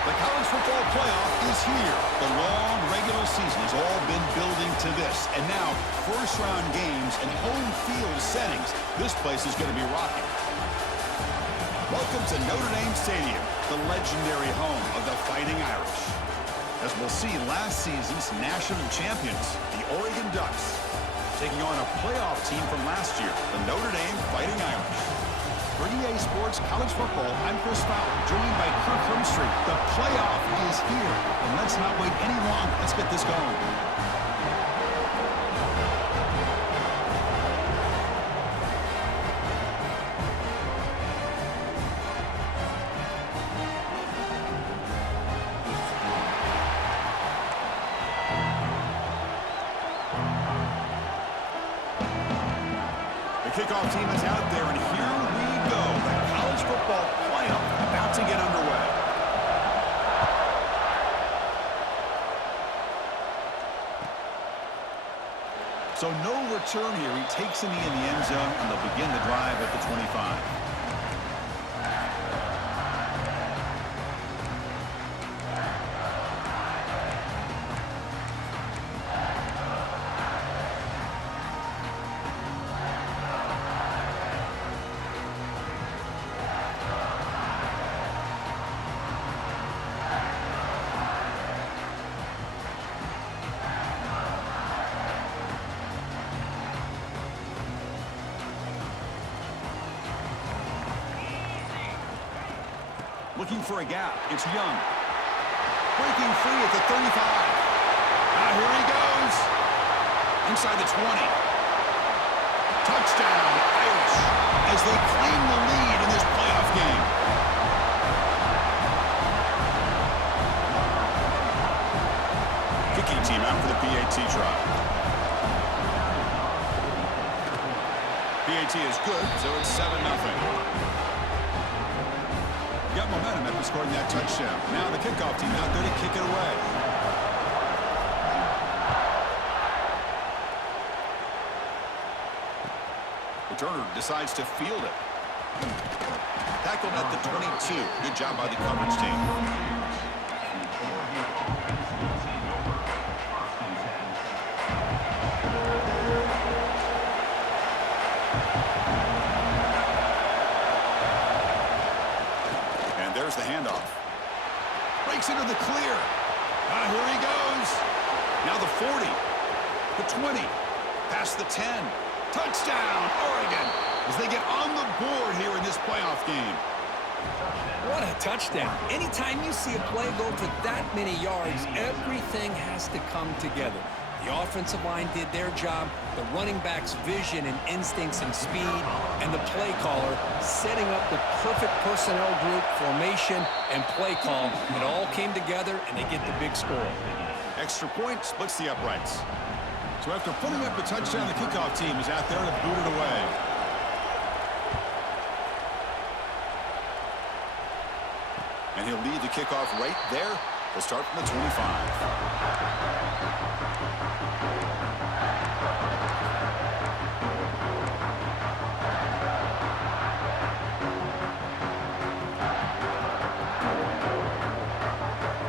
The college football playoff is here. The long regular season has all been building to this. And now, first-round games and home field settings. This place is going to be rocking. Welcome to Notre Dame Stadium, the legendary home of the Fighting Irish. As we'll see, last season's national champions, the Oregon Ducks, taking on a playoff team from last year, the Notre Dame Fighting Irish. For EA Sports College Football, I'm Chris Fowler, joined by Kirk Herbstreit. The playoff is here, and let's not wait any longer. Let's get this going. The kickoff team is out there, and here we go. The college football playoff about to get underway. So no return here. He takes a knee in the end zone, and they'll begin the drive at the 25. Looking for a gap. It's Young. Breaking free at the 35. Here he goes. Inside the 20. Touchdown, Irish, as they claim the lead in this playoff game. PAT is good, so it's 7-0. Got momentum after scoring that touchdown. Now the kickoff team out there to kick it away. Turner decides to field it. Tackled at the 22. Good job by the coverage team. And there's the handoff. Breaks into the clear. Here he goes. Now the 40. The 20. Past the 10. Touchdown, Oregon, as they get on the board here in this playoff game. What a touchdown. Anytime you see a play go for that many yards, everything has to come together. The offensive line did their job, the running back's vision and instincts and speed, and the play caller setting up the perfect personnel group, formation, and play call. It all came together, and they get the big score. Extra point splits the uprights. So after putting up a touchdown, the kickoff team is out there to boot it away. And he'll lead the kickoff right there to start from the 25.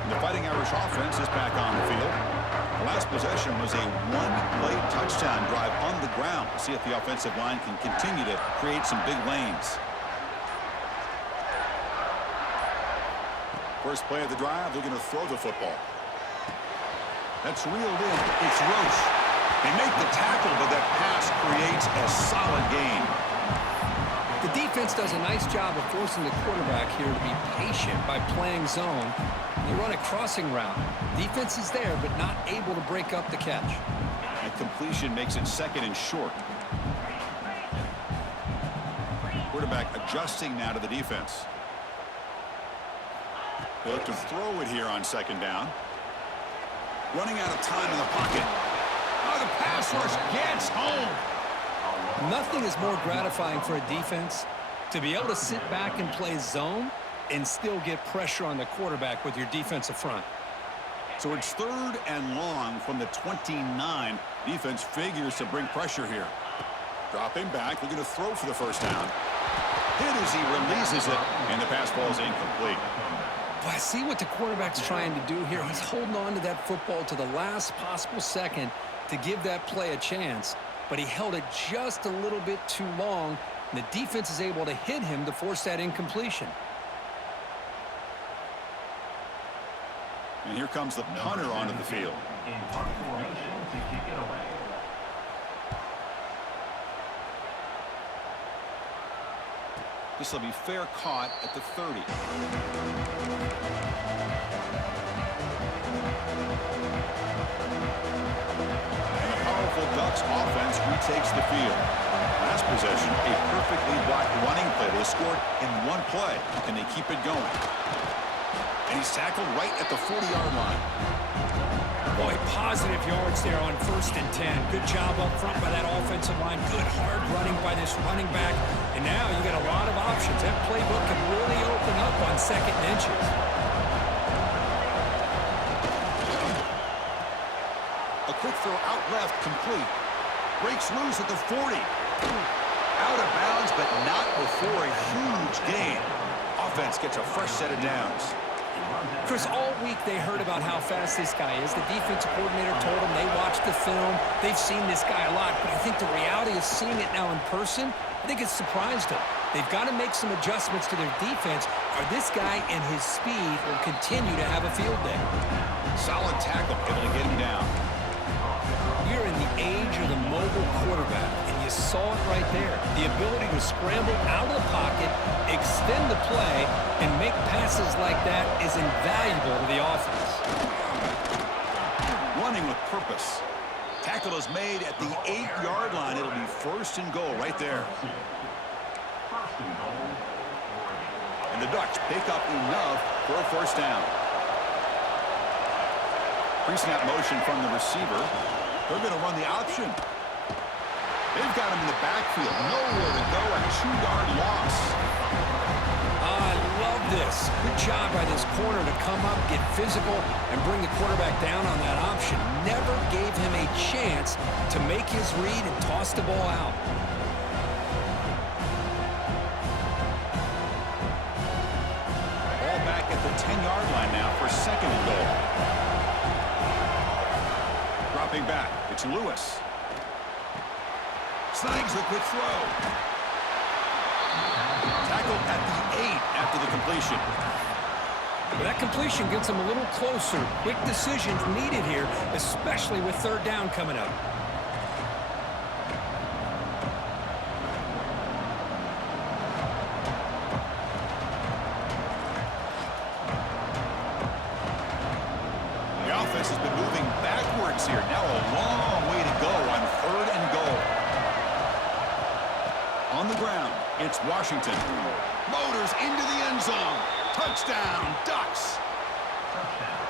The Fighting Irish offense is back on the field. The last possession was a one-play touchdown drive on the ground. See if the offensive line can continue to create some big lanes. First play of the drive, they're going to throw the football. That's reeled in. It's Roche. They make the tackle, but that pass creates a solid gain. The defense does a nice job of forcing the quarterback here to be patient by playing zone. They run a crossing route. Defense is there, but not able to break up the catch. And completion makes it second and short. Quarterback adjusting now to the defense. They look to throw it here on second down. Running out of time in the pocket. Oh, the pass rush gets home. Nothing is more gratifying for a defense to be able to sit back and play zone and still get pressure on the quarterback with your defensive front. So it's third and long from the 29. Defense figures to bring pressure here. Dropping back, looking to throw for the first down. Hit as he releases it, and the pass falls incomplete. But I see what the quarterback's trying to do here. He's holding on to that football to the last possible second to give that play a chance, but he held it just a little bit too long, and the defense is able to hit him to force that incompletion. And here comes the punter onto the field. In punt formation to kick it away. This will be fair caught at the 30. And the powerful Ducks offense retakes the field. Last possession, a perfectly blocked running play. They scored in one play. Can they keep it going? And he's tackled right at the 40-yard line. Boy, positive yards there on 1st and 10. Good job up front by that offensive line. Good hard running by this running back. And now you got a lot of options. That playbook can really open up on 2nd and inches. A quick throw out left, complete. Breaks loose at the 40. Out of bounds, but not before a huge gain. Offense gets a fresh set of downs. Chris, all week they heard about how fast this guy is. The defensive coordinator told them they watched the film. They've seen this guy a lot, but I think the reality of seeing it now in person, I think it's surprised them. They've got to make some adjustments to their defense, or this guy and his speed will continue to have a field day. Solid tackle, able to get him down. You're in the age of the mobile quarterback, and you saw it right there. The ability to scramble out of the pocket, extend the play, and make passes like that is invaluable to the offense. Running with purpose. Tackle is made at the 8-yard line. It'll be 1st and goal right there. And the Ducks pick up enough for a 1st down. Pre-snap motion from the receiver. They're going to run the option. They've got him in the backfield. Nowhere to go. A 2-yard loss. I love this. Good job by this corner to come up, get physical, and bring the quarterback down on that option. Never gave him a chance to make his read and toss the ball out. Ball back at the 10-yard line now for second and goal. Dropping back. It's Lewis. Snags a quick throw. Tackled at the 8 after the completion. Well, that completion gets him a little closer. Quick decisions needed here, especially with third down coming up. The offense has been moving backwards here. Now a long way to go on third and goal. On the ground, it's Washington. Motors into the end zone. Touchdown, Ducks.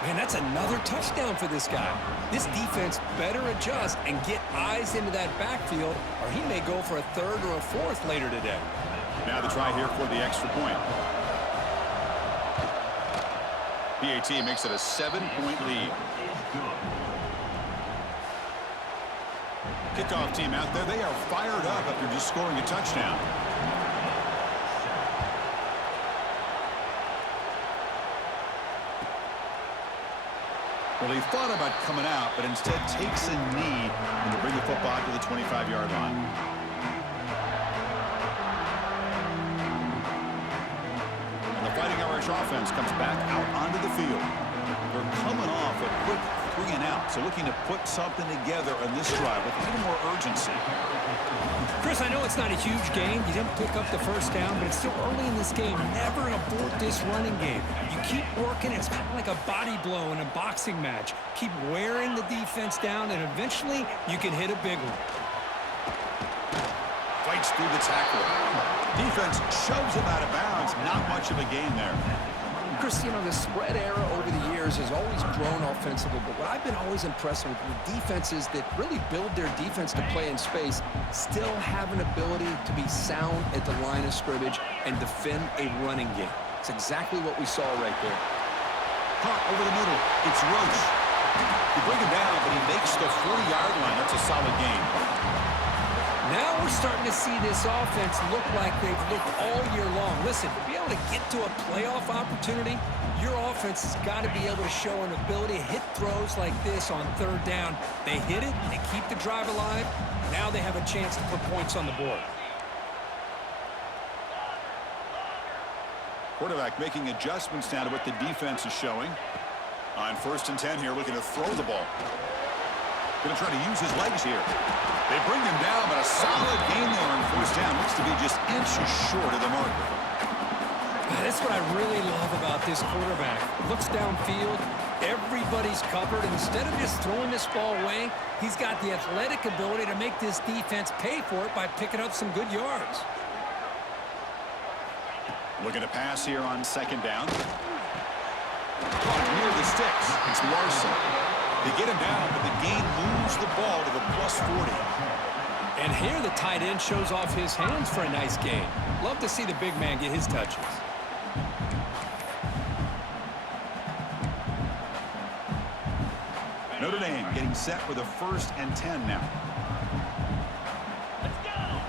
Man, that's another touchdown for this guy. This defense better adjust and get eyes into that backfield, or he may go for a third or a fourth later today. Now the try here for the extra point. PAT makes it a 7-point lead. Kickoff team out there. They are fired up after just scoring a touchdown. Well, he thought about coming out, but instead takes a knee and to bring the football to the 25-yard line. And the Fighting Irish offense comes back out onto the field. They're coming off a quick 3-and-out, so looking to put something together on this drive with a little more urgency. Chris, I know it's not a huge game. You didn't pick up the first down, but it's still early in this game. Never abort this running game. You keep working. It's kind of like a body blow in a boxing match. Keep wearing the defense down, and eventually you can hit a big one. Fights through the tackle. Defense shoves him out of bounds. Not much of a gain there. Chris, you know, the spread era over the years has always grown offensively, but what I've been always impressed with defenses that really build their defense to play in space still have an ability to be sound at the line of scrimmage and defend a running game. It's exactly what we saw right there. Caught over the middle. It's Roach. You bring him down, but he makes the 40-yard line. That's a solid gain. Now we're starting to see this offense look like they've looked all year long. Listen, to be able to get to a playoff opportunity, your offense has got to be able to show an ability to hit throws like this on third down. They hit it, they keep the drive alive. Now they have a chance to put points on the board. Quarterback making adjustments now to what the defense is showing. On 1st and 10 here, looking to throw the ball. Going to try to use his legs here. They bring him down, but a solid gain there on 1st down. Looks to be just inches short of the marker. That's what I really love about this quarterback. Looks downfield, everybody's covered. Instead of just throwing this ball away, he's got the athletic ability to make this defense pay for it by picking up some good yards. Looking to pass here on 2nd down. Caught near the sticks. It's Larson. They get him down, but the gain moves the ball to the +40. And here the tight end shows off his hands for a nice gain. Love to see the big man get his touches. Notre Dame getting set for the 1st and 10 now. Let's go.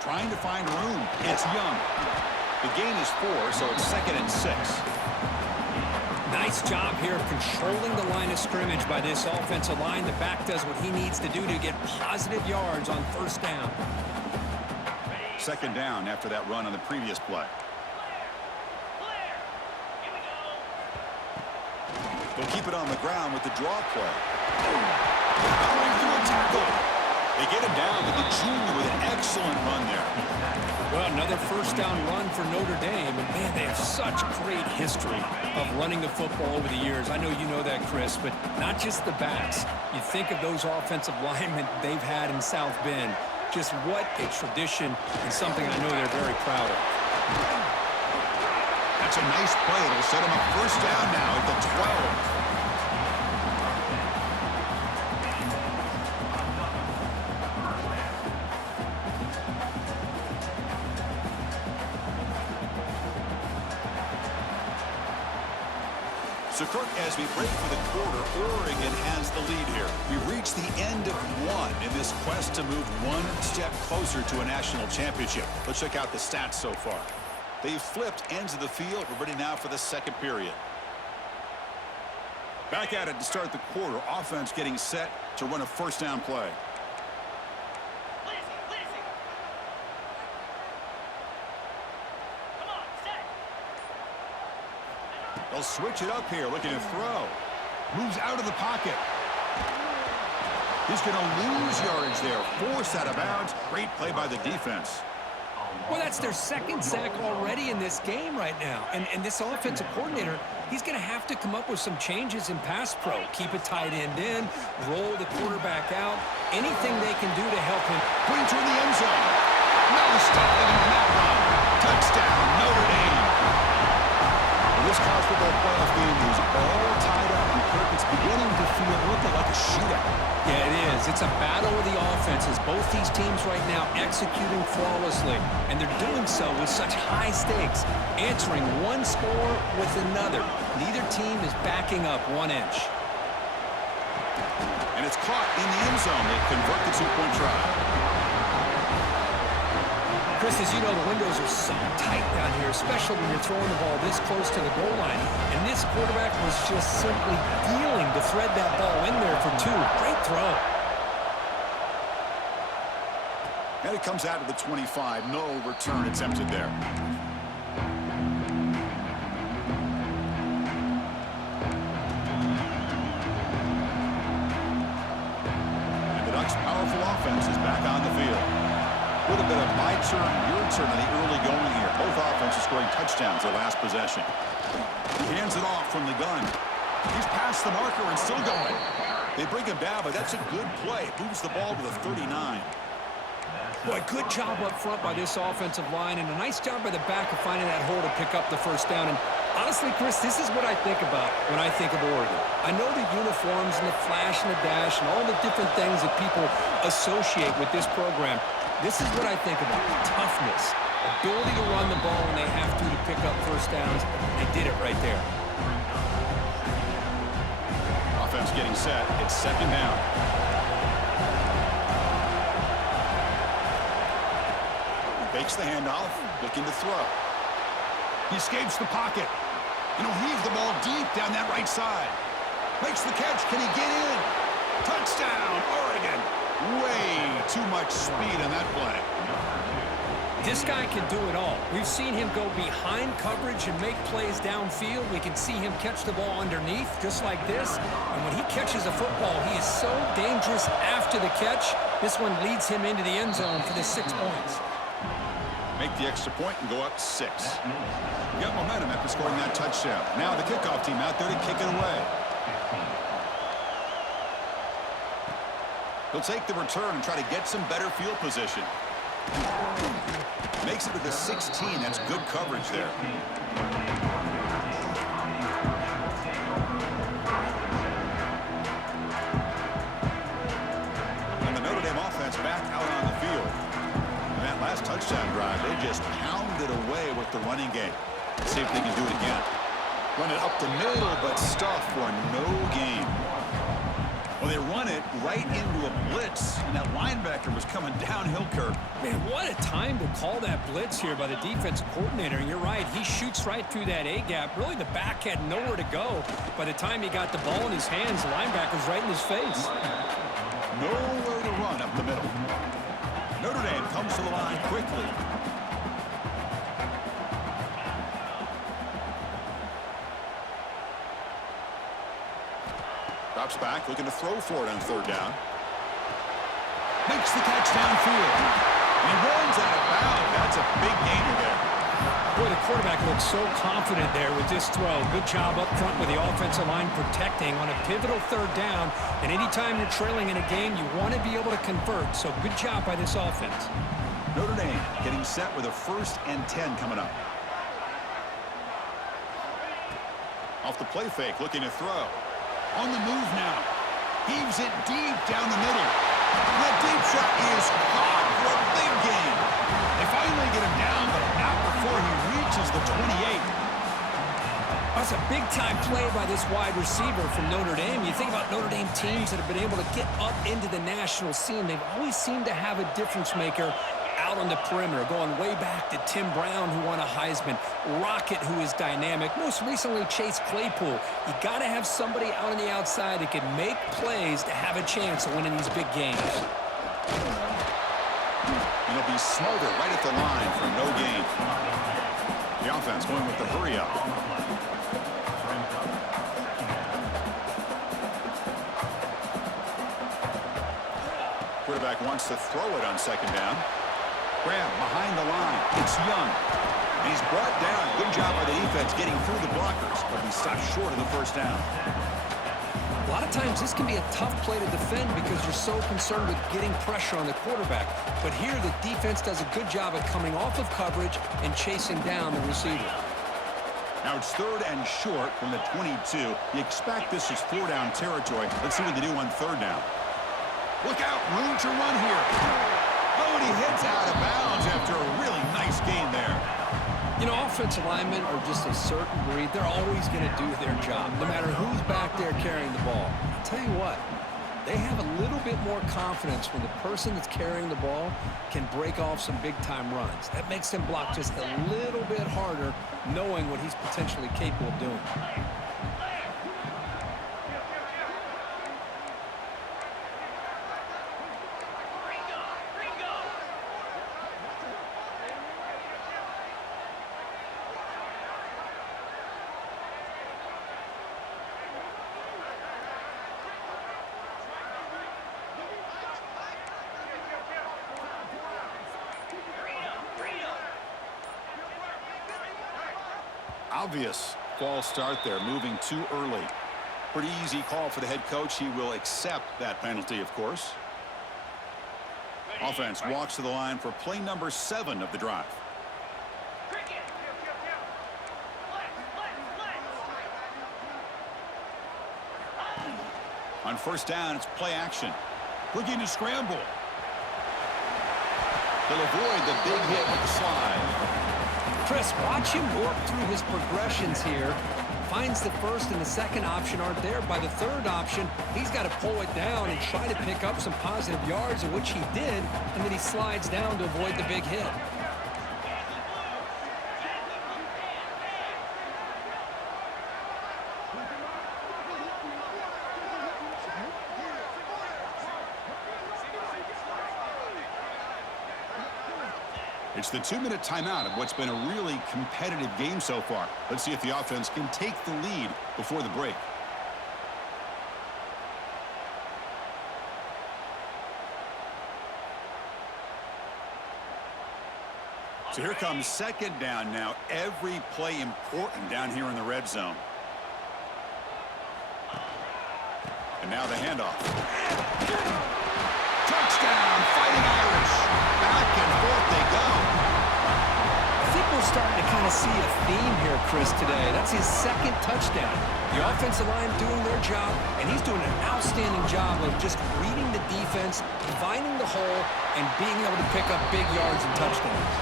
Trying to find room. It's Young. The gain is 4, so it's 2nd and 6. Nice job here of controlling the line of scrimmage by this offensive line. The back does what he needs to do to get positive yards on 1st down. 2nd down after that run on the previous play. They'll keep it on the ground with the draw play. Going through a tackle. They get him down with the junior with an excellent run there. Well, another 1st down run for Notre Dame. And, man, they have such great history of running the football over the years. I know you know that, Chris, but not just the backs. You think of those offensive linemen they've had in South Bend. Just what a tradition and something I know they're very proud of. That's a nice play. It'll set him up 1st down now at the 12. So, Kirk, as we break for the quarter, Oregon has the lead here. We've reached the end of one in this quest to move one step closer to a national championship. Let's check out the stats so far. They've flipped ends of the field. We're ready now for the second period. Back at it to start the quarter. Offense getting set to run a first down play. They'll switch it up here, looking to throw. Moves out of the pocket. He's going to lose yardage there. Forced out of bounds. Great play by the defense. Well, that's their second sack already in this game right now. And this offensive coordinator, he's going to have to come up with some changes in pass pro. Keep a tight end in, roll the quarterback out, anything they can do to help him. Putting toward the end zone. No stopping on that one. Touchdown, Notre Dame. This college football playoff game is all tied up, and Kirk, it's beginning to feel a little like a shootout. Yeah, it is. It's a battle of the offenses. Both these teams right now executing flawlessly, and they're doing so with such high stakes, answering one score with another. Neither team is backing up 1 inch. And it's caught in the end zone. They convert the two-point try. Chris, as you know, the windows are so tight down here, especially when you're throwing the ball this close to the goal line. And this quarterback was just simply dealing to thread that ball in there for 2. Great throw. And it comes out to the 25. No return attempted there. And the Ducks' powerful offense is back on the field. A little bit of my turn, your turn in the early going here. Both offenses scoring touchdowns their last possession. He hands it off from the gun. He's past the marker and still going. They bring him down, but that's a good play. Moves the ball to the 39. Boy, good job up front by this offensive line, and a nice job by the back of finding that hole to pick up the first down. And honestly, Chris, this is what I think about when I think of Oregon. I know the uniforms and the flash and the dash and all the different things that people associate with this program. This is what I think about. Toughness, ability to run the ball when they have to pick up first downs. They did it right there. Offense getting set. It's second down. Fakes the handoff, looking to throw. He escapes the pocket. And he'll heave the ball deep down that right side. Makes the catch. Can he get in? Touchdown, Oregon. Way too much speed on that play. This guy can do it all. We've seen him go behind coverage and make plays downfield. We can see him catch the ball underneath, just like this. And when he catches a football, he is so dangerous after the catch. This one leads him into the end zone for the 6 points. Make the extra point and go up 6. Got momentum after scoring that touchdown. Now the kickoff team out there to kick it away. He'll take the return and try to get some better field position. Makes it to the 16. That's good coverage there. And the Notre Dame offense back out on the field. And that last touchdown drive, they just pounded away with the running game. Let's see if they can do it again. Run it up the middle, but stuff for no gain. Well, they run it right into a blitz, and that linebacker was coming downhill, Kirk. Man, what a time to call that blitz here by the defensive coordinator. And you're right, he shoots right through that A-gap. Really, the back had nowhere to go. By the time he got the ball in his hands, the linebacker's right in his face. Nowhere to run up the middle. Notre Dame comes to the line quickly. Drops back, looking to throw for it on third down. Makes the catch downfield. And he runs out of bounds. That's a big gainer there. Boy, the quarterback looks so confident there with this throw. Good job up front with the offensive line protecting on a pivotal third down. And anytime you're trailing in a game, you want to be able to convert. So good job by this offense. Notre Dame getting set with a 1st and 10 coming up. Off the play fake, looking to throw. On the move now. Heaves it deep down the middle. That deep shot is caught for a big gain. They finally get him down, but not before he reaches the 28. A That's a big-time play by this wide receiver from Notre Dame. You think about Notre Dame teams that have been able to get up into the national scene. They've always seemed to have a difference maker out on the perimeter, going way back to Tim Brown, who won a Heisman, Rocket, who is dynamic, most recently Chase Claypool. You got to have somebody out on the outside that can make plays to have a chance of winning these big games. And he'll be smothered right at the line for no gain. The offense going with the hurry up. Quarterback wants to throw it on second down. Grab behind the line. It's Young. And he's brought down. Good job by the defense getting through the blockers, but he stopped short of the first down. A lot of times this can be a tough play to defend because you're so concerned with getting pressure on the quarterback. But here the defense does a good job of coming off of coverage and chasing down the receiver. Now it's 3rd and short from the 22. You expect this is 4-down territory. Let's see what they do on 3rd down. Look out, room to run here. Oh, and he hits out of bounds after a really nice gain there. You know, offensive linemen are just a certain breed. They're always going to do their job, no matter who's back there carrying the ball. I'll tell you what, they have a little bit more confidence when the person that's carrying the ball can break off some big-time runs. That makes them block just a little bit harder, knowing what he's potentially capable of doing. Obvious false start there, moving too early. Pretty easy call for the head coach. He will accept that penalty, of course. Offense walks to the line for play number 7 of the drive. On first down, it's play action. Looking to scramble. They'll avoid the big hit with the slide. Chris, watch him work through his progressions here. Finds the first and the second option aren't there. By the third option, he's got to pull it down and try to pick up some positive yards, of which he did, and then he slides down to avoid the big hit. It's the 2-minute timeout of what's been a really competitive game so far. Let's see if the offense can take the lead before the break. So here comes second down now. Every play important down here in the red zone. And now the handoff. Touchdown, Fighting Irish. Back and forth they go. I think we're starting to kind of see a theme here, Chris, today. That's his second touchdown. The offensive line doing their job, and he's doing an outstanding job of just reading the defense, finding the hole, and being able to pick up big yards and touchdowns.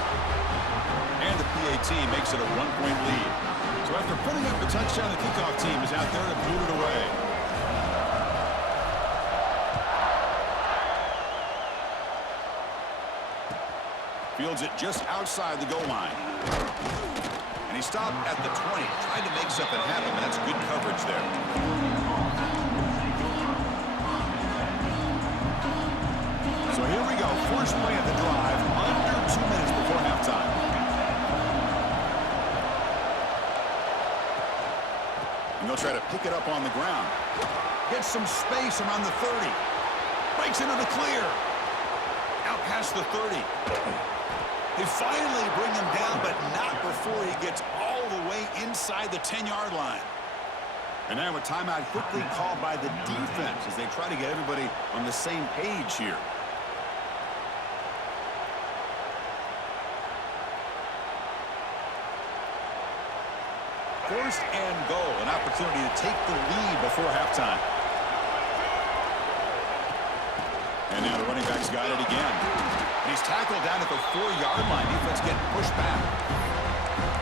And the PAT makes it a 1-point lead. So after putting up the touchdown, the kickoff team is out there to boot it away. Fields it just outside the goal line. And he stopped at the 20, trying to make something happen, but that's good coverage there. So here we go, first play of the drive, under 2 minutes before halftime. And they'll try to pick it up on the ground. Gets some space around the 30. Breaks into the clear. Out past the 30. They finally bring him down, but not before he gets all the way inside the 10-yard line. And now a timeout quickly called by the defense as they try to get everybody on the same page here. First and goal, an opportunity to take the lead before halftime. And now the running back's got it again. And he's tackled down at the 4-yard line. Defense getting pushed back.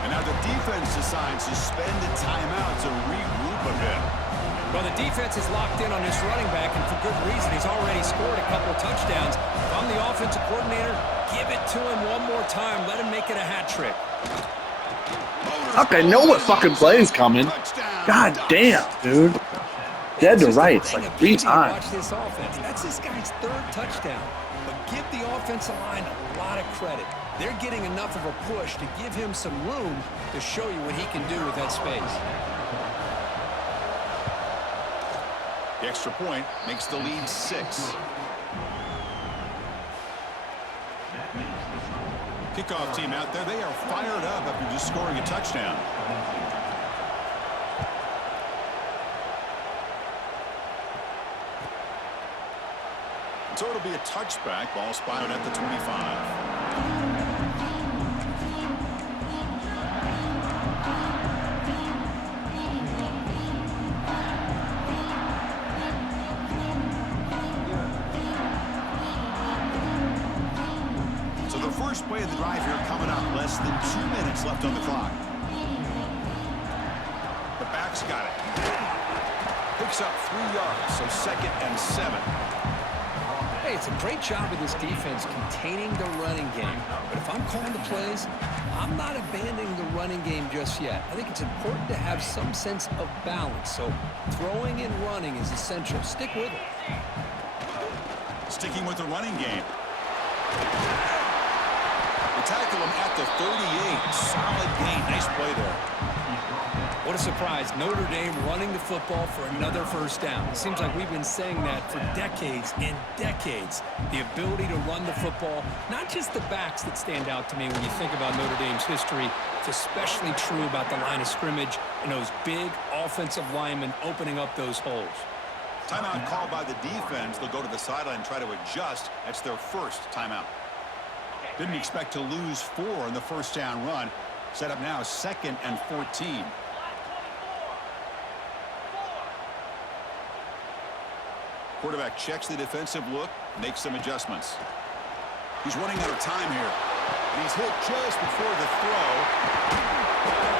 And now the defense decides to spend a timeout to regroup a bit. Well, the defense is locked in on this running back, and for good reason. He's already scored a couple touchdowns. If I'm the offensive coordinator, give it to him one more time. Let him make it a hat trick. Fuck, I know what fucking play is coming. God damn, dude. Dead to rights, like 3 times. Watch this offense. That's this guy's 3rd touchdown. But give the offensive line a lot of credit. They're getting enough of a push to give him some room to show you what he can do with that space. The extra point makes the lead 6. Kickoff team out there, they are fired up after just scoring a touchdown. So it'll be a touchback, ball spotted at the 25. First play of the drive here coming up. Less than 2 minutes left on the clock. The back's got it. Picks up 3 yards, so 2nd and 7. Hey, it's a great job of this defense containing the running game. But if I'm calling the plays, I'm not abandoning the running game just yet. I think it's important to have some sense of balance. So throwing and running is essential. Stick with it. Sticking with the running game. Tackle him at the 38. Solid gain. Nice play there. What a surprise. Notre Dame running the football for another first down. It seems like we've been saying that for decades and decades. The ability to run the football, not just the backs that stand out to me when you think about Notre Dame's history. It's especially true about the line of scrimmage and those big offensive linemen opening up those holes. Timeout called by the defense. They'll go to the sideline and try to adjust. That's their first timeout. Didn't expect to lose 4 in the first down run. Set up now 2nd and 14. Quarterback checks the defensive look, makes some adjustments. He's running out of time here. And he's hit just before the throw.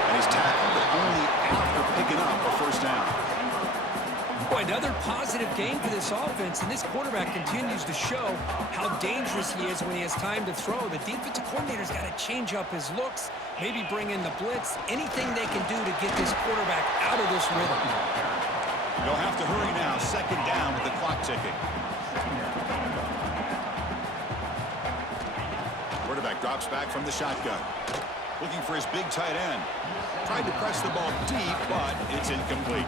And he's tackled, but only after picking up a first down. Boy, another positive game for this offense, and this quarterback continues to show how dangerous he is when he has time to throw. The defensive coordinator's got to change up his looks, maybe bring in the blitz, anything they can do to get this quarterback out of this rhythm. They'll have to hurry now. 2nd down with the clock ticking. Quarterback drops back from the shotgun. Looking for his big tight end. Tried to press the ball deep, but it's incomplete.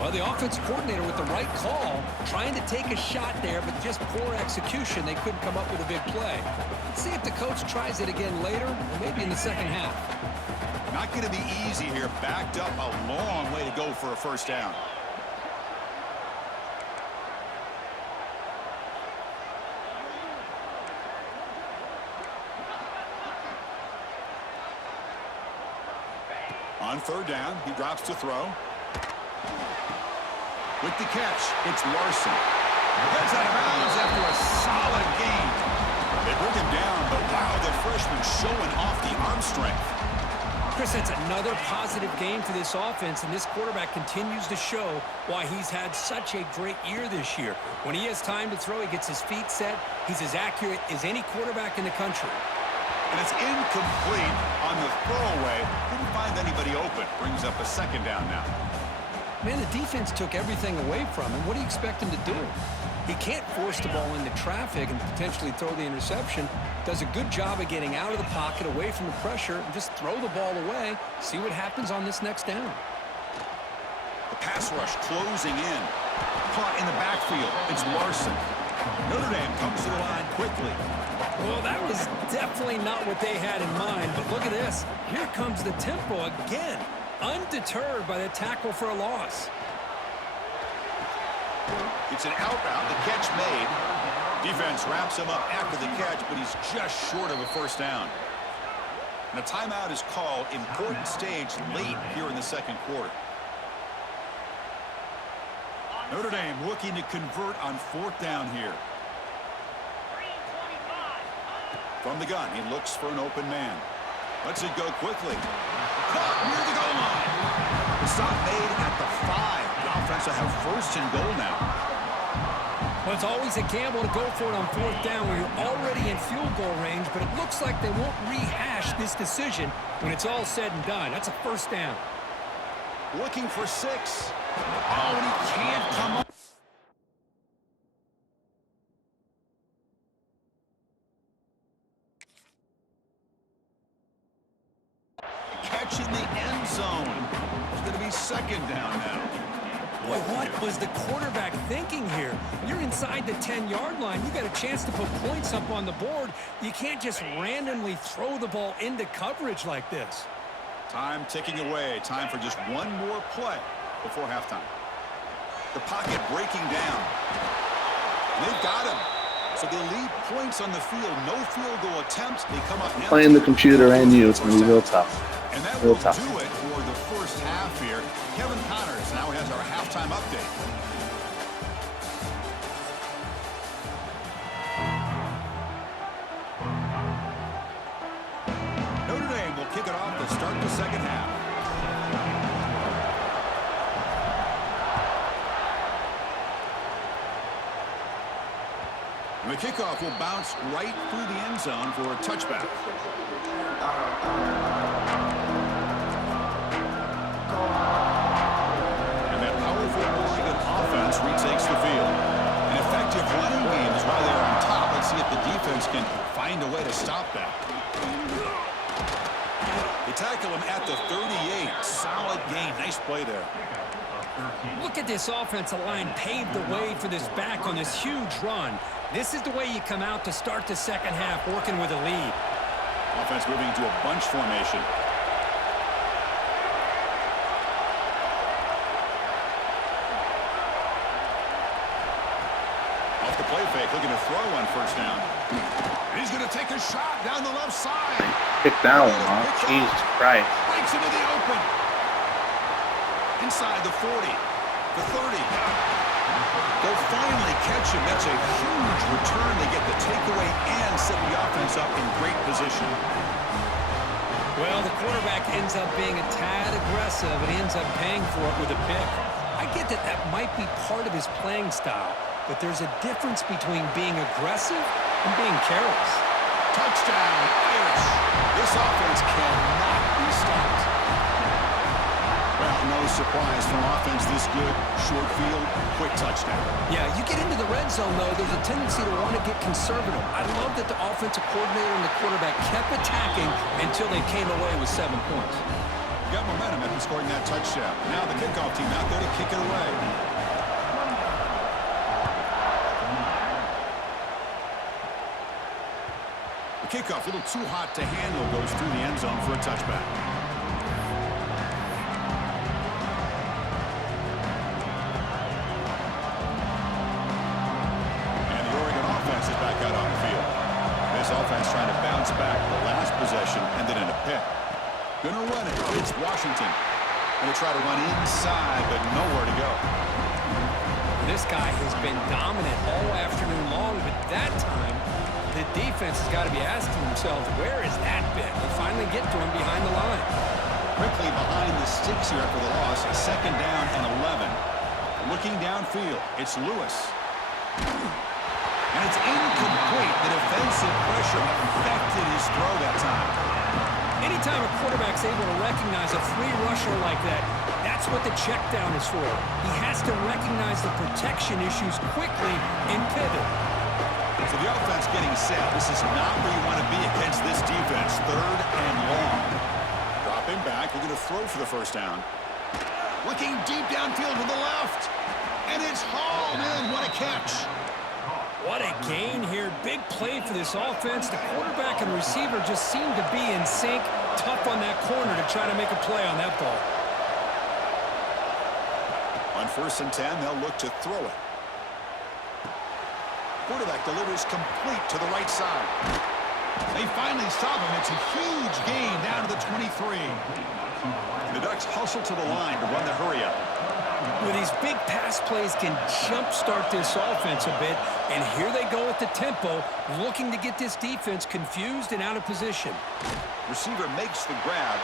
Well, the offensive coordinator with the right call, trying to take a shot there, but just poor execution. They couldn't come up with a big play. Let's see if the coach tries it again later, or maybe in the second half. Not going to be easy here. Backed up a long way to go for a first down. On 3rd down, he drops to throw. With the catch, it's Larson. Gets out of bounds after a solid gain. They bring him down, but wow, the freshman showing off the arm strength. Chris, that's another positive game for this offense, and this quarterback continues to show why he's had such a great year this year. When he has time to throw, he gets his feet set. He's as accurate as any quarterback in the country. And it's incomplete on the throwaway. Didn't find anybody open. Brings up a 2nd down now. Man, the defense took everything away from him. What do you expect him to do? He can't force the ball into traffic and potentially throw the interception. Does a good job of getting out of the pocket, away from the pressure, and just throw the ball away. See what happens on this next down. The pass rush closing in. Caught in the backfield. It's Larson. Notre Dame comes to the line quickly. Well, that was definitely not what they had in mind, but look at this. Here comes the tempo again. Undeterred by the tackle for a loss. It's an out route. The catch made. Defense wraps him up after the catch, but he's just short of a first down. And a timeout is called. Important stage late here in the 2nd quarter. Notre Dame looking to convert on 4th down here. From the gun, he looks for an open man. Lets it go quickly. Caught near the goal line. The stop made at the 5. The offense will have first and goal now. Well, it's always a gamble to go for it on 4th down when you're already in field goal range, but it looks like they won't rehash this decision when it's all said and done. That's a first down. Looking for 6. Oh, and he can't come up. Catch in the end zone. It's going to be 2nd down now. Boy, what was the quarterback thinking here? You're inside the 10-yard line. You got a chance to put points up on the board. You can't just randomly throw the ball into coverage like this. Time ticking away. Time for just one more play before halftime. The pocket breaking down. They've got him. So they leave points on the field. No field goal attempts. They come up empty. Playing the computer and you, it's going to be real tough. And that Real will tough. do it for the first half here. Kevin Connors now has our halftime update. Notre Dame will kick it off to start the second half. And the kickoff will bounce right through the end zone for a touchback. And that powerful Oregon offense retakes the field. An effective running game is why they're on top. Let's see if the defense can find a way to stop that. They tackle him at the 38. Solid gain. Nice play there. Look at this offensive line paved the way for this back on this huge run. This is the way you come out to start the second half, working with a lead. Offense moving into a bunch formation. Off the play fake, looking to throw on first down. And he's going to take a shot down the left side. Kick that one, huh? Jesus Christ. Breaks into the open. Inside the 40, the 30. They'll finally catch him. That's a huge return. They get the takeaway and set the offense up in great position. Well, the quarterback ends up being a tad aggressive and he ends up paying for it with a pick. I get that that might be part of his playing style, but there's a difference between being aggressive and being careless. Touchdown, Irish. This offense cannot be stopped. Well, no surprise from offense this good. Short field, quick touchdown. Yeah, you get into the red zone, though, there's a tendency to want to get conservative. I love that the offensive coordinator and the quarterback kept attacking until they came away with 7 points. Got momentum after scoring that touchdown. Now the kickoff team out there to kick it away. The kickoff, a little too hot to handle, goes through the end zone for a touchback. And the Oregon offense is back out on the field. This offense trying to bounce back. The last possession ended in a pick. Gonna run it. It's Washington. Gonna try to run inside, but nowhere to go. This guy has been dominant all afternoon long, but that time, the defense has got to be asking themselves, where is that bit? They finally get to him behind the line. Quickly behind the sticks here after the loss. 2nd down and 11. Looking downfield, it's Lewis. And it's incomplete. The defensive pressure affected his throw that time. Anytime a quarterback's able to recognize a free rusher like that, that's what the check down is for. He has to recognize the protection issues quickly and pivot. So the offense getting set. This is not where you want to be against this defense. 3rd and long. Dropping back. We're going to throw for the first down. Looking deep downfield to the left. And it's hauled in. What a catch. What a gain here. Big play for this offense. The quarterback and receiver just seem to be in sync. Tough on that corner to try to make a play on that ball. On 1st and 10, they'll look to throw it. Quarterback delivers complete to the right side. They finally stop him. It's a huge gain down to the 23. The Ducks hustle to the line to run the hurry up. Well, these big pass plays can jumpstart this offense a bit, and here they go at the tempo, looking to get this defense confused and out of position. Receiver makes the grab,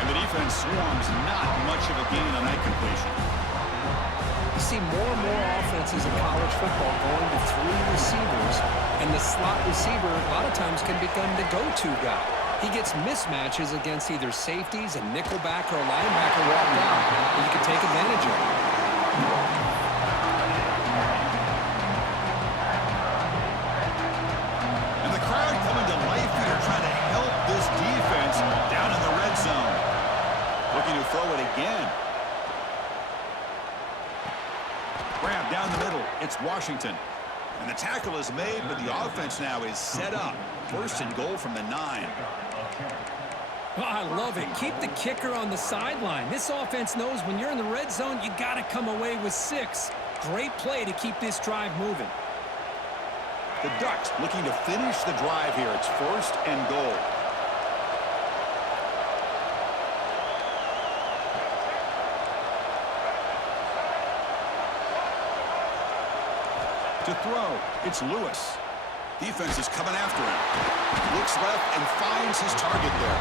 and the defense swarms. Not much of a gain on that completion. You see more and more offenses in college football going to 3 receivers, and the slot receiver a lot of times can become the go-to guy. He gets mismatches against either safeties, a nickelback, or a linebacker walk down that you can take advantage of. And the crowd coming to life here, trying to help this defense down in the red zone. Looking to throw it again. Grab down the middle. It's Washington. And the tackle is made, but the offense now is set up. 1st and goal from the 9. Well, I love it. Keep the kicker on the sideline. This offense knows when you're in the red zone, you got to come away with 6. Great play to keep this drive moving. The Ducks looking to finish the drive here. It's 1st and goal. To throw, it's Lewis. Defense is coming after him. Looks left and finds his target there.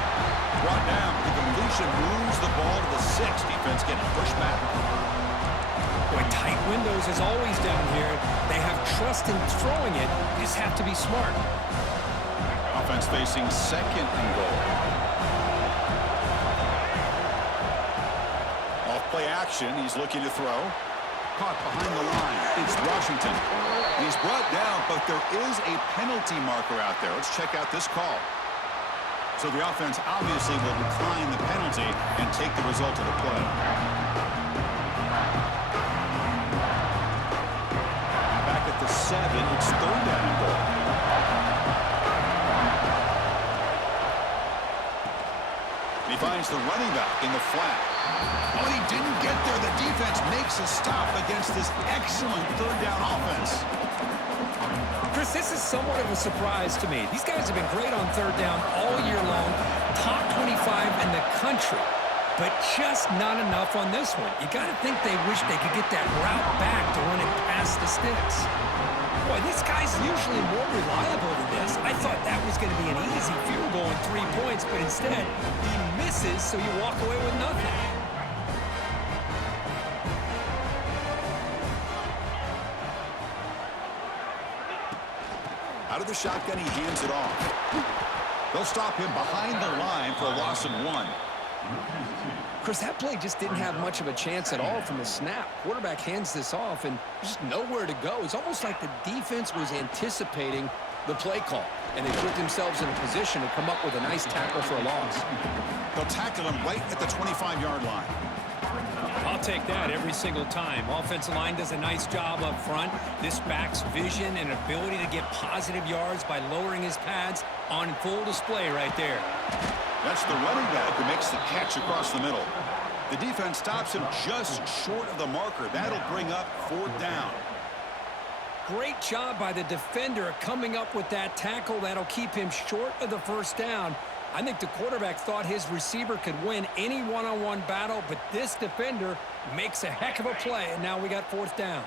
Brought down. The completion moves the ball to the 6. Defense getting pushed back. Boy, tight windows as always down here. They have trust in throwing it. You just have to be smart. Offense facing 2nd and goal. Off play action. He's looking to throw. Caught behind the line. It's Washington. He's brought down, but there is a penalty marker out there. Let's check out this call. So the offense obviously will decline the penalty and take the result of the play. Now back at the 7, it's 3rd down and goal. And he finds the running back in the flat. But he didn't get there. The defense makes a stop against this excellent 3rd down offense. Chris, this is somewhat of a surprise to me. These guys have been great on 3rd down all year long, top 25 in the country, but just not enough on this one. You got to think they wish they could get that route back to run it past the sticks. Boy, this guy's usually more reliable than this. I thought that was going to be an easy field goal and 3 points, but instead, he misses, so you walk away with nothing. Out of the shotgun, he hands it off. They'll stop him behind the line for a loss of 1. Chris, that play just didn't have much of a chance at all from the snap. Quarterback hands this off, and just nowhere to go. It's almost like the defense was anticipating the play call, and they put themselves in a position to come up with a nice tackle for a loss. They'll tackle him right at the 25-yard line. I'll take that every single time. Offensive line does a nice job up front. This back's vision and ability to get positive yards by lowering his pads on full display right there. That's the running back who makes the catch across the middle. The defense stops him just short of the marker. That'll bring up 4th down. Great job by the defender coming up with that tackle. That'll keep him short of the 1st down. I think the quarterback thought his receiver could win any one-on-one battle, but this defender makes a heck of a play, and now we got 4th down.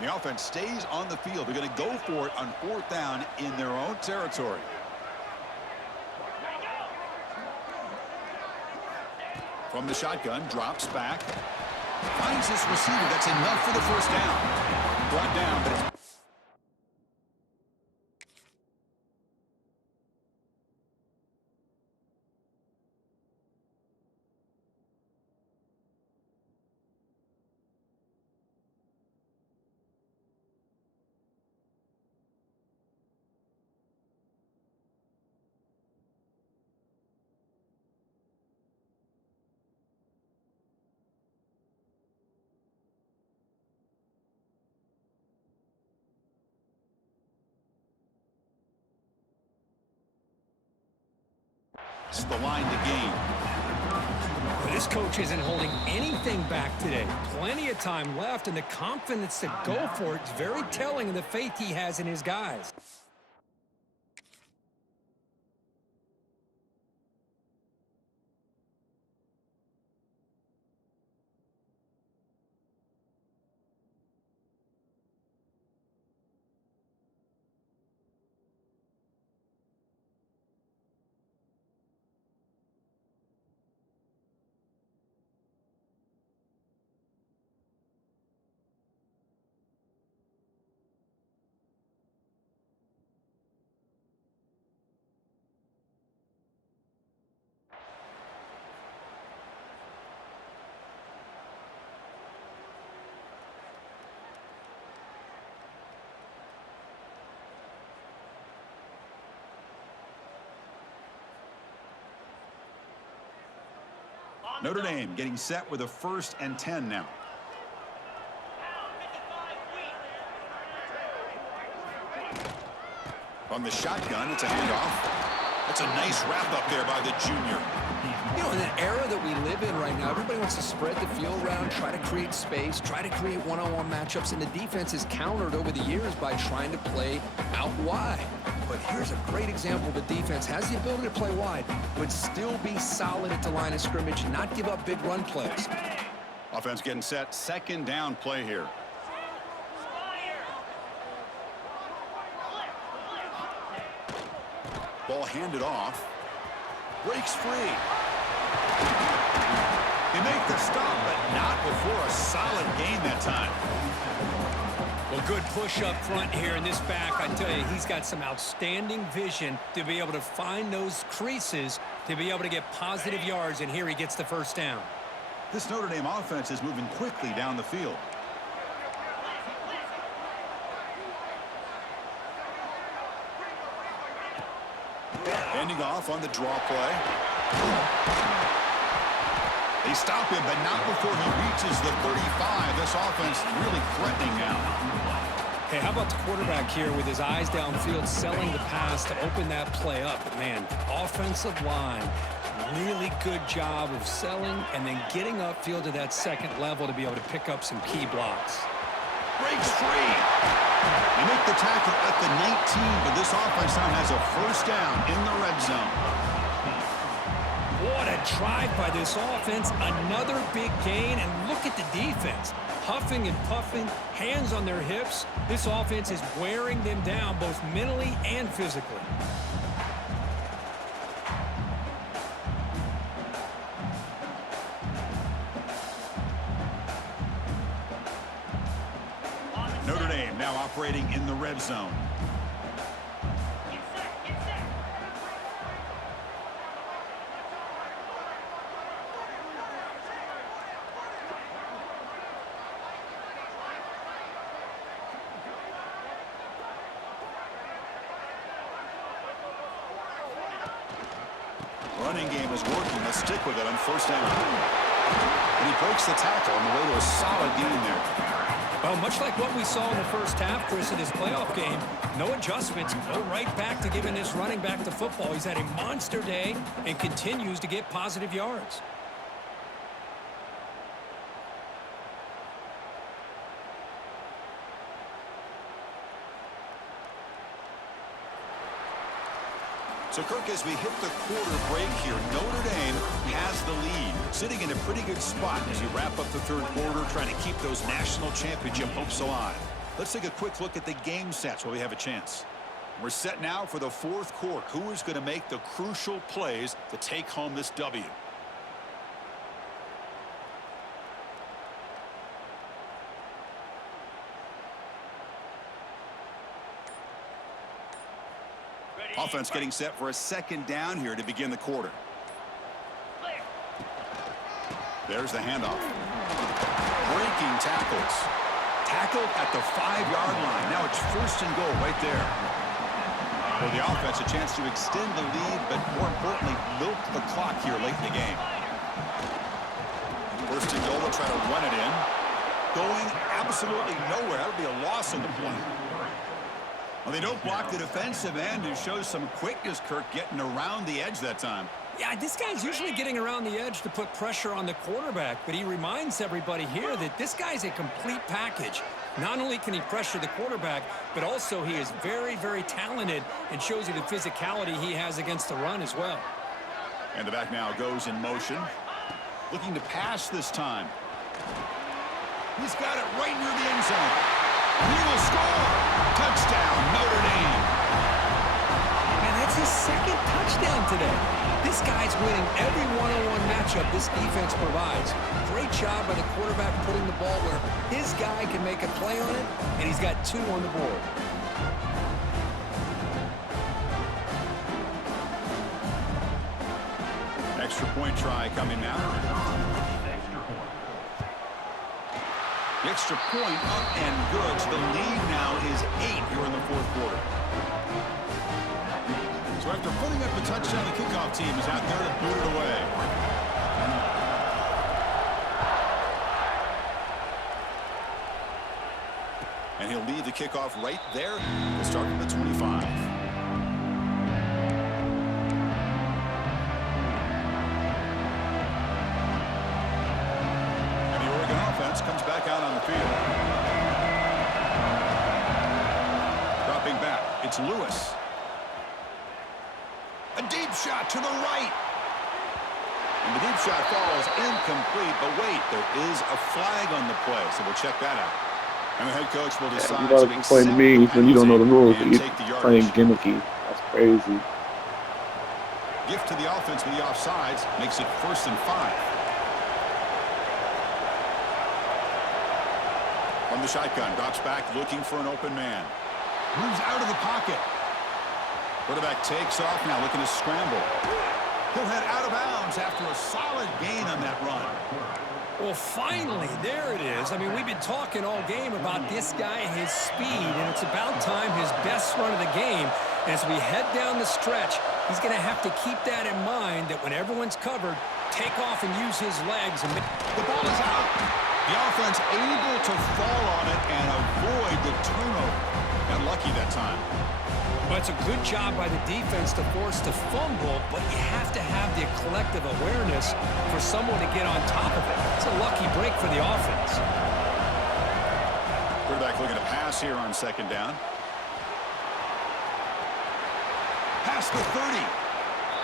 The offense stays on the field. They're going to go for it on 4th down in their own territory. From the shotgun, drops back. Finds his receiver. That's enough for the 1st down. Brought down, but it's... It's the line to gain. But this coach isn't holding anything back today. Plenty of time left, and the confidence to go for it is very telling of the faith he has in his guys. Notre Dame getting set with a 1st and 10 now. On the shotgun, it's a handoff. That's a nice wrap up there by the junior. You know, in the era that we live in right now, everybody wants to spread the field around, try to create space, try to create one-on-one matchups, and the defense is countered over the years by trying to play out wide. But here's a great example. The defense has the ability to play wide, but still be solid at the line of scrimmage, not give up big run plays. Offense getting set. 2nd down play here. Ball handed off. Breaks free. They make the stop, but not before a solid gain that time. Well, good push up front here in this back. I tell you, he's got some outstanding vision to be able to find those creases, to be able to get positive yards, and here he gets the 1st down. This Notre Dame offense is moving quickly down the field. Handing off on the draw play. They stop him, but not before he reaches the 35. This offense really threatening now. Hey, how about the quarterback here with his eyes downfield, selling the pass to open that play up? Man, offensive line, really good job of selling and then getting upfield to that 2nd level to be able to pick up some key blocks. Breaks free. They make the tackle at the 19, but this offense now has a 1st down in the red zone. What a drive by this offense. Another big gain, and look at the defense. Huffing and puffing, hands on their hips. This offense is wearing them down both mentally and physically. Notre Dame now operating in the red zone. Running game is working. Let's stick with it on 1st down. And he breaks the tackle on the way to a solid gain there. Well, much like what we saw in the 1st half, Chris, in his playoff game, no adjustments, go right back to giving this running back the football. He's had a monster day and continues to get positive yards. So, Kirk, as we hit the quarter break here, Notre Dame has the lead, sitting in a pretty good spot as you wrap up the 3rd quarter, trying to keep those national championship hopes alive. Let's take a quick look at the game sets while we have a chance. We're set now for the 4th quarter. Who is going to make the crucial plays to take home this W? Offense getting set for a 2nd down here to begin the quarter. There's the handoff. Breaking tackles. Tackled at the 5-yard line. Now it's 1st and goal right there. For the offense, a chance to extend the lead, but more importantly, milk the clock here late in the game. 1st and goal, they'll try to run it in. Going absolutely nowhere. That would be a loss on the play. Well, they don't block the defensive end, who shows some quickness, Kirk, getting around the edge that time. Yeah, this guy's usually getting around the edge to put pressure on the quarterback, but he reminds everybody here that this guy's a complete package. Not only can he pressure the quarterback, but also he is very, very talented and shows you the physicality he has against the run as well. And the back now goes in motion. Looking to pass this time. He's got it right near the end zone. He will score! Touchdown, Notre Dame! Man, that's his 2nd touchdown today. This guy's winning every one-on-one matchup this defense provides. Great job by the quarterback putting the ball where his guy can make a play on it, and he's got 2 on the board. Extra point try coming now. The extra point up and good. So the lead now is 8 here in the 4th quarter. So after putting up a touchdown, the kickoff team is out there to boot it away. leave the kickoff right there. We'll start from the 25. And the Oregon offense comes back out on the field. Dropping back, it's Lewis. A deep shot to the right. And the deep shot falls incomplete, but wait, there is a flag on the play, so we'll check that out. And the head coach will decide You gotta to complain to accept me the when you don't know the rules, penalty but and you're take the playing yardage. gimmicky. That's crazy. Gift to the offense with the offsides makes it 1st and 5. From the shotgun, drops back looking for an open man. Moves out of the pocket. Quarterback takes off now, looking to scramble. He'll head out of bounds after a solid gain on that run. Well, finally, there it is. I mean, we've been talking all game about this guy, his speed, and it's about time his best run of the game. As we head down the stretch, he's going to have to keep that in mind, that when everyone's covered, take off and use his legs. And The ball is out. The offense able to fall on it and avoid the turnover. Got lucky that time. But it's a good job by the defense to force the fumble, but you have to have the collective awareness for someone to get on top of it. It's a lucky break for the offense. Quarterback looking to pass here on 2nd down. Past the 30.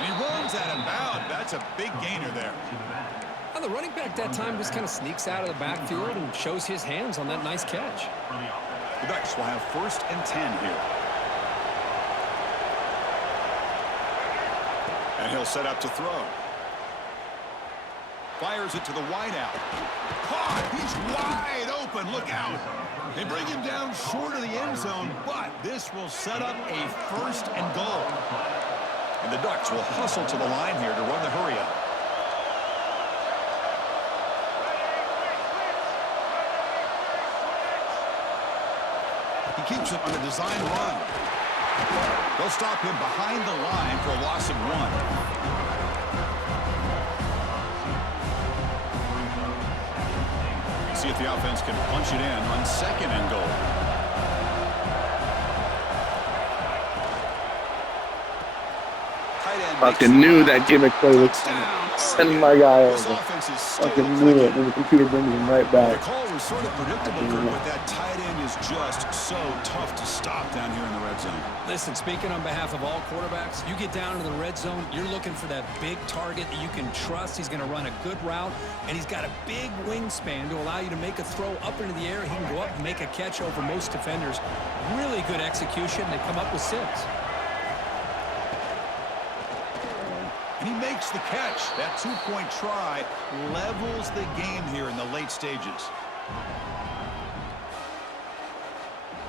And he runs out of bounds. That's a big gainer there. Well, the running back that time just kind of sneaks out of the backfield and shows his hands on that nice catch. The Ducks will have 1st and 10 here. And he'll set up to throw. Fires it to the wideout. Caught! He's wide open. Look out. They bring him down short of the end zone, but this will set up a 1st and goal. And the Ducks will hustle to the line here to run the hurry-up. He keeps it on a design run. They'll stop him behind the line for a loss of 1. See if the offense can punch it in on 2nd and goal. Tight end Fucking knew that gimmick play was sending my guy over. Fucking knew it, and the computer brings him right The back. call was sort of predictable, Kurt, but that tight end is just so tough to stop down here in the red zone. Listen, speaking on behalf of all quarterbacks, you get down to the red zone, you're looking for that big target that you can trust. He's going to run a good route, and he's got a big wingspan to allow you to make a throw up into the air. He can go up and make a catch over most defenders. Really good execution. They come up with 6. And he makes the catch. That 2-point try levels the game here in the late stages.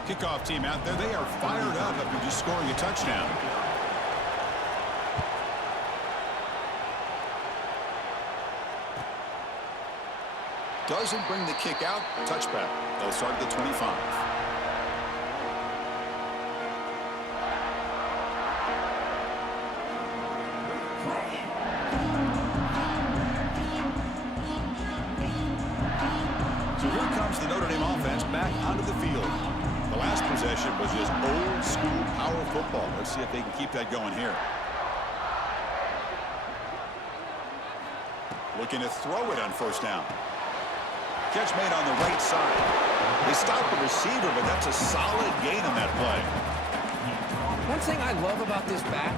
Kickoff team out there. They are fired up after just scoring a touchdown. Doesn't bring the kick out. Touchback. They'll start at the 25. So here comes the Notre Dame offense back onto the field. The last possession was just old school power football. Let's see if they can keep that going here. Looking to throw it on 1st down. Catch made on the right side. They stop the receiver, but that's a solid gain on that play. One thing I love about this back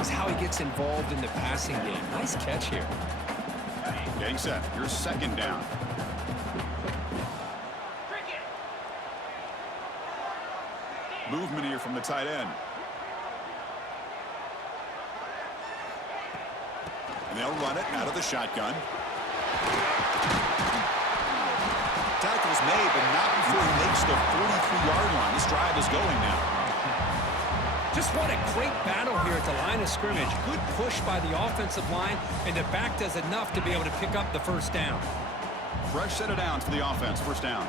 is how he gets involved in the passing game. Nice catch here. Getting set. Here's 2nd down. Movement here from the tight end. And they'll run it out of the shotgun. Tackle's made, but not before he makes the 43-yard line. This drive is going now. Just what a great battle here at the line of scrimmage. Good push by the offensive line, and the back does enough to be able to pick up the 1st down. Fresh set of downs for the offense. 1st down.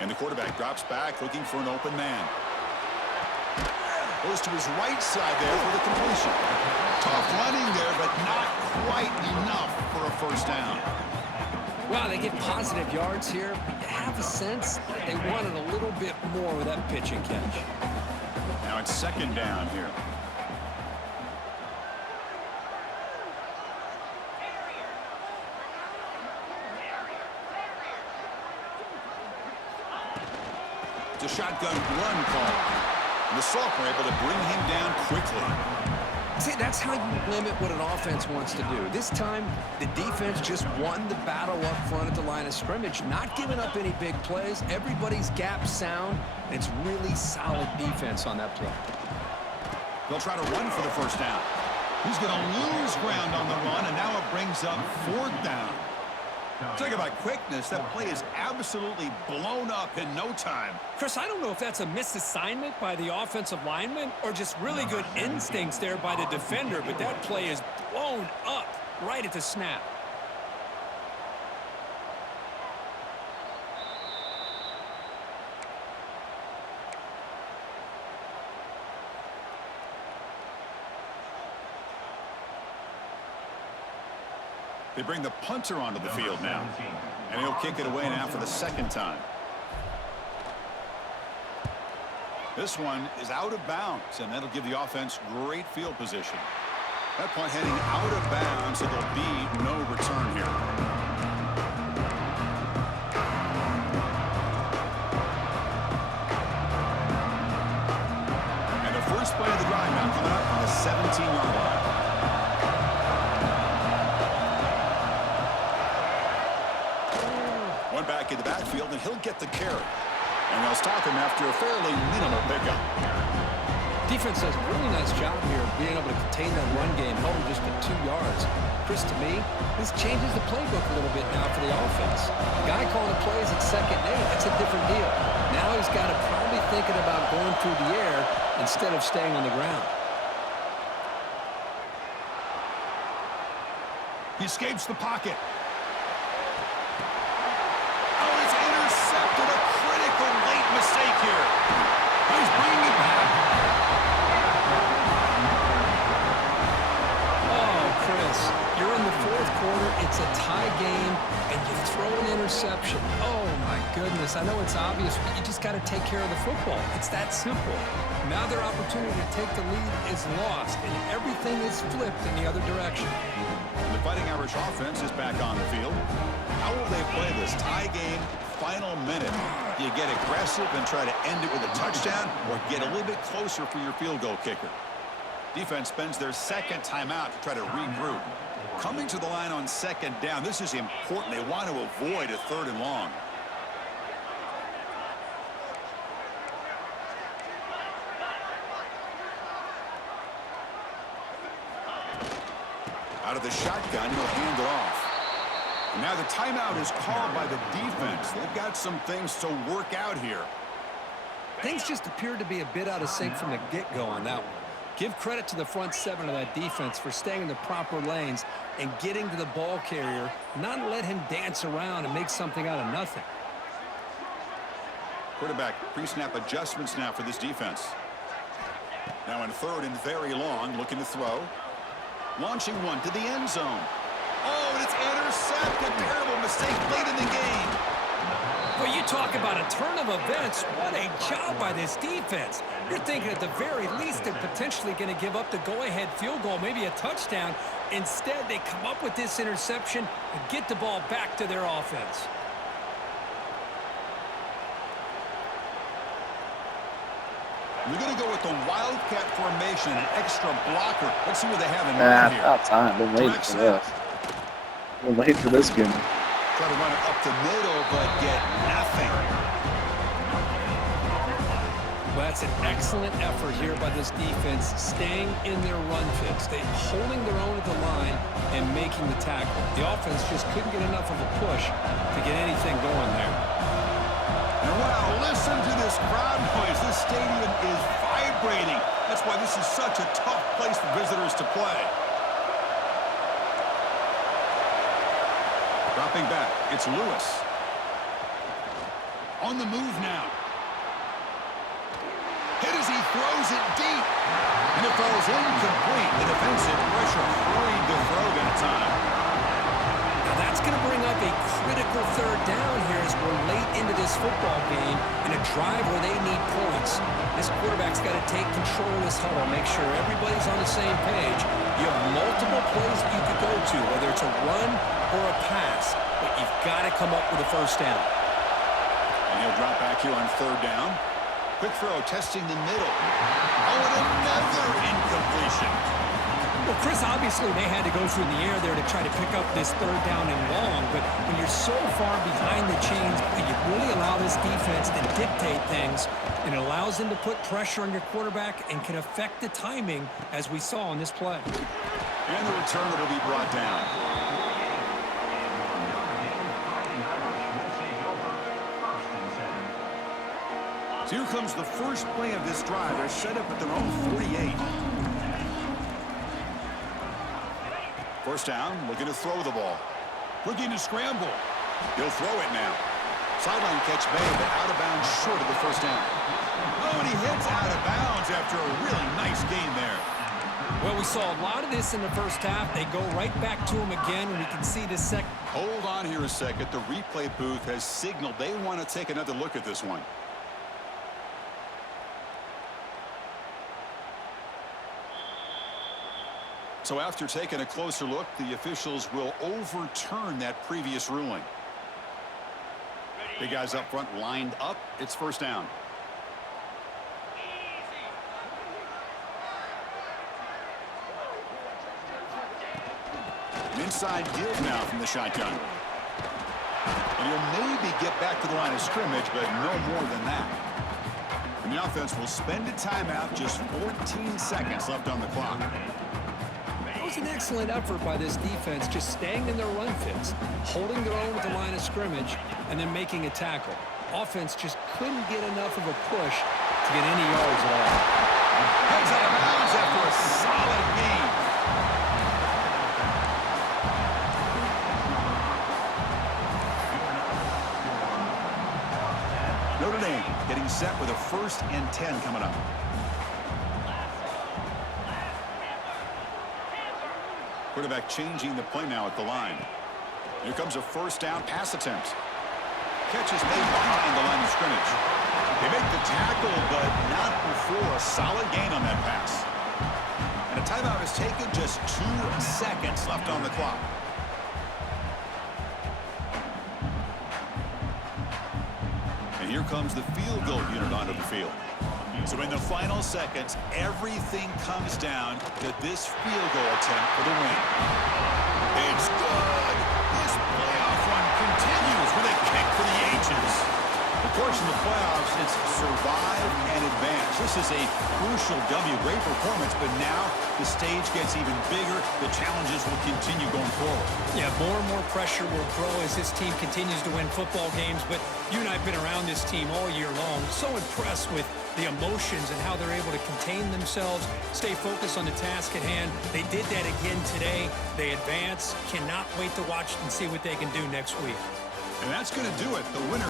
And the quarterback drops back looking for an open man. Goes to his right side there for the completion. Tough running there, but not quite enough for a first down. Well, they get positive yards here, but you have a sense that they wanted a little bit more with that pitch and catch. Now it's second down here. It's a shotgun run call. And the Salk were able to bring him down quickly. See, that's how you limit what an offense wants to do. This time, the defense just won the battle up front at the line of scrimmage, not giving up any big plays. Everybody's gap sound, and it's really solid defense on that play. They'll try to run for the first down. He's going to lose ground on the run, and now it brings up fourth down. Talk about quickness. That play is absolutely blown up in no time. Chris, I don't know if that's a misassignment by the offensive lineman or just really good instincts there by the defender, but that play is blown up right at the snap. They bring the punter onto the field now. And he'll kick it away now for the second time. This one is out of bounds, and that'll give the offense great field position. That punt heading out of bounds, so there'll be no return here. And the first play of the drive now coming up from the 17-yard line. One back in the backfield, and he'll get the carry. And they'll stop him after a fairly minimal pickup. Defense does a really nice job here of being able to contain that run game, held him just at 2 yards. Chris, to me, this changes the playbook a little bit now for the offense. The guy calling the plays at second and 8, that's a different deal. Now he's got to probably thinking about going through the air instead of staying on the ground. He escapes the pocket. Oh, it's intercepted. A critical late mistake here. He's bringing it back. You're in the fourth quarter, it's a tie game, and you throw an interception. Oh, my goodness. I know it's obvious, but you just got to take care of the football. It's that simple. Now their opportunity to take the lead is lost, and everything is flipped in the other direction. The Fighting Irish offense is back on the field. How will they play this tie game final minute? Do you get aggressive and try to end it with a touchdown, or get a little bit closer for your field goal kicker? Defense spends their second timeout to try to regroup. Coming to the line on second down, this is important. They want to avoid a 3rd and long. Out of the shotgun, he'll hand it off. And now the timeout is called by the defense. They've got some things to work out here. Things just appeared to be a bit out of sync from the get-go on that one. Give credit to the front 7 of that defense for staying in the proper lanes and getting to the ball carrier, not let him dance around and make something out of nothing. Quarterback pre-snap adjustments now for this defense. Now in 3rd and very long, looking to throw. Launching one to the end zone. Oh, and it's intercepted. Terrible mistake late in the game. Well, you talk about a turn of events. What a job by this defense. You're thinking at the very least they're potentially going to give up the go-ahead field goal, maybe a touchdown. Instead, they come up with this interception and get the ball back to their offense. We're going to go with the Wildcat formation, an extra blocker. Let's see what they have in mind here. About time. Been waiting for this. Been waiting for this game. Try to run it up the middle, but get nothing. Well, that's an excellent effort here by this defense, staying in their run fix. They're holding their own at the line and making the tackle. The offense just couldn't get enough of a push to get anything going there. And wow, listen to this crowd noise. This stadium is vibrating. That's why this is such a tough place for visitors to play. Dropping back, it's Lewis. On the move now. Hit as he throws it deep. And it falls incomplete. The defensive pressure hurried to throw that time. Now that's going to bring up a critical third down here as we're late into this football game in a drive where they need points. This quarterback's got to take control of this huddle, make sure everybody's on the same page. You have multiple plays that you could go to, whether it's a run or a pass, but you've got to come up with a first down. And he'll drop back here on third down. Quick throw, testing the middle. Oh, and another incompletion. Well, Chris, obviously they had to go through the air there to try to pick up this third down and long, but when you're so far behind the chains, you really allow this defense to dictate things, and it allows them to put pressure on your quarterback and can affect the timing, as we saw on this play. And the return will be brought down. So here comes the first play of this drive. They're set up at their own 48. First down, looking to throw the ball. Looking to scramble. He'll throw it now. Sideline catch made, but out of bounds short of the first down. Oh, and he heads out of bounds after a really nice game there. Well, we saw a lot of this in the first half. They go right back to him again, and we can see the second. Hold on here a second. The replay booth has signaled they want to take another look at this one. So after taking a closer look, the officials will overturn that previous ruling. Big guys up front lined up. It's first down. An inside give now from the shotgun. And he'll maybe get back to the line of scrimmage, but no more than that. And the offense will spend a timeout, just 14 seconds left on the clock. It was an excellent effort by this defense, just staying in their run fits, holding their own at the line of scrimmage, and then making a tackle. Offense just couldn't get enough of a push to get any yards at all. Heads out of bounds after a solid gain. Notre Dame getting set with a 1st and 10 coming up. Quarterback changing the play now at the line. Here comes a first down pass attempt. Catch is made behind the line of scrimmage. They make the tackle, but not before a solid gain on that pass. And a timeout is taken, just 2 seconds left on the clock. And here comes the field goal unit onto the field. So in the final seconds, everything comes down to this field goal attempt for the win. It's good. This playoff run continues with a kick for the Ancients. Of course, in the playoffs, it's survive and advance. This is a crucial W. Great performance, but now the stage gets even bigger. The challenges will continue going forward. Yeah, more and more pressure will grow as this team continues to win football games, but you and I have been around this team all year long. So impressed with the emotions and how they're able to contain themselves, stay focused on the task at hand. They did that again today. They advance. Cannot wait to watch and see what they can do next week. And that's going to do it. The winner